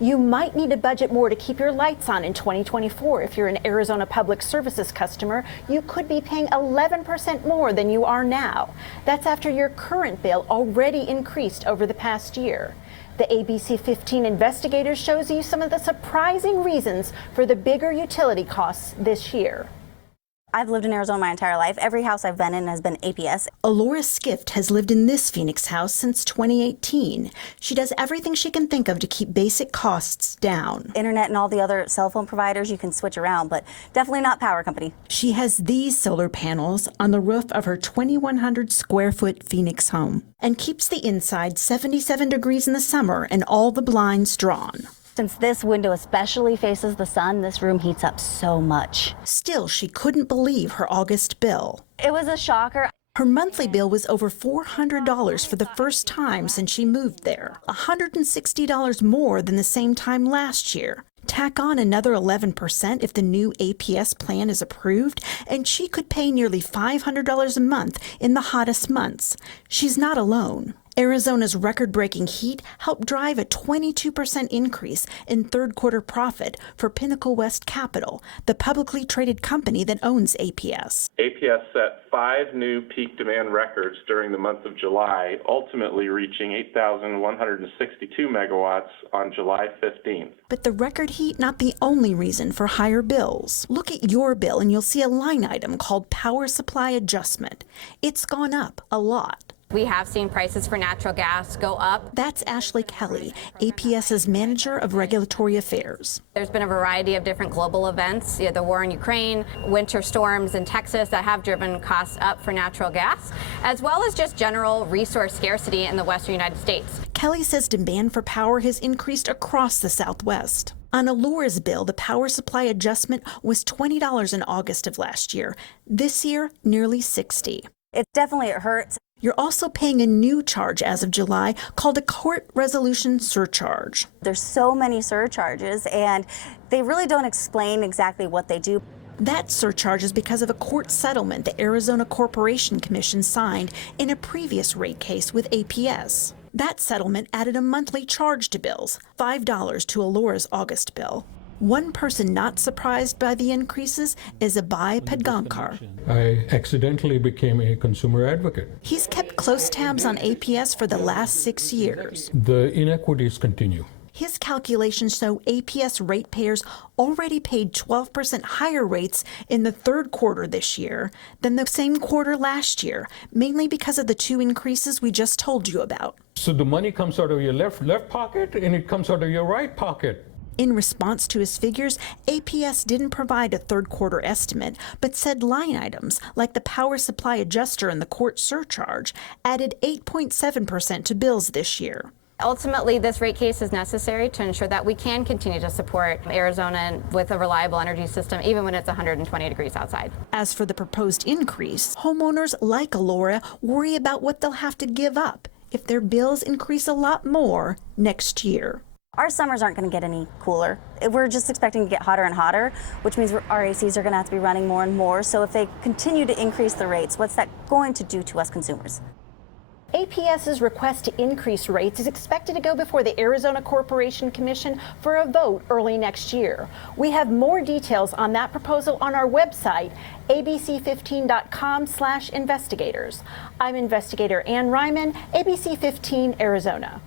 You might need to budget more to keep your lights on in 2024. If you're an Arizona Public Services customer, you could be paying 11% more than you are now. That's after your current bill already increased over the past year. The ABC 15 investigator shows you some of the surprising reasons for the bigger utility costs this year. I've lived in Arizona my entire life. Every house I've been in has been APS. Alora Skift has lived in this Phoenix house since 2018. She does everything she can think of to keep basic costs down. Internet and all the other cell phone providers you can switch around, but definitely not power company. She has these solar panels on the roof of her 2,100 square foot Phoenix home and keeps the inside 77 degrees in the summer and all the blinds drawn. Since this window especially faces the sun, this room heats up so much. Still, she couldn't believe her August bill. It was a shocker. Her monthly bill was over $400 for the first time since she moved there, $160 more than the same time last year. Tack on another 11% if the new APS plan is approved, and she could pay nearly $500 a month in the hottest months. She's not alone. Arizona's record-breaking heat helped drive a 22% increase in third-quarter profit for Pinnacle West Capital, the publicly traded company that owns APS. APS set 5 new peak demand records during the month of July, ultimately reaching 8,162 megawatts on July 15th. But the record heat not the only reason for higher bills. Look at your bill and you'll see a line item called Power Supply Adjustment. It's gone up a lot. We have seen prices for natural gas go up. That's Ashley Kelly, APS's Manager of Regulatory Affairs. There's been a variety of different global events, the war in Ukraine, winter storms in Texas that have driven costs up for natural gas, as well as just general resource scarcity in the western United States. Kelly says demand for power has increased across the Southwest. On Alora's bill, the power supply adjustment was $20 in August of last year. This year, nearly $60. It definitely hurts. You're also paying a new charge as of July called a court resolution surcharge. There's so many surcharges, and they really don't explain exactly what they do. That surcharge is because of a court settlement the Arizona Corporation Commission signed in a previous rate case with APS. That settlement added a monthly charge to bills, $5 to Alora's August bill. One person not surprised by the increases is Abai Padgankar. I accidentally became a consumer advocate. He's kept close tabs on APS for the last 6 years. The inequities continue. His calculations show APS ratepayers already paid 12% higher rates in the third quarter this year than the same quarter last year, mainly because of the 2 increases we just told you about. So the money comes out of your left pocket and it comes out of your right pocket. In response to his figures, APS didn't provide a third quarter estimate, but said line items like the power supply adjuster and the court surcharge added 8.7% to bills this year. Ultimately, this rate case is necessary to ensure that we can continue to support Arizona with a reliable energy system, even when it's 120 degrees outside. As for the proposed increase, homeowners like Alora worry about what they'll have to give up if their bills increase a lot more next year. Our summers aren't going to get any cooler. We're just expecting to get hotter and hotter, which means our ACs are going to have to be running more and more. So if they continue to increase the rates, what's that going to do to us consumers? APS's request to increase rates is expected to go before the Arizona Corporation Commission for a vote early next year. We have more details on that proposal on our website, abc15.com/investigators. I'm investigator Ann Ryman, ABC 15 Arizona.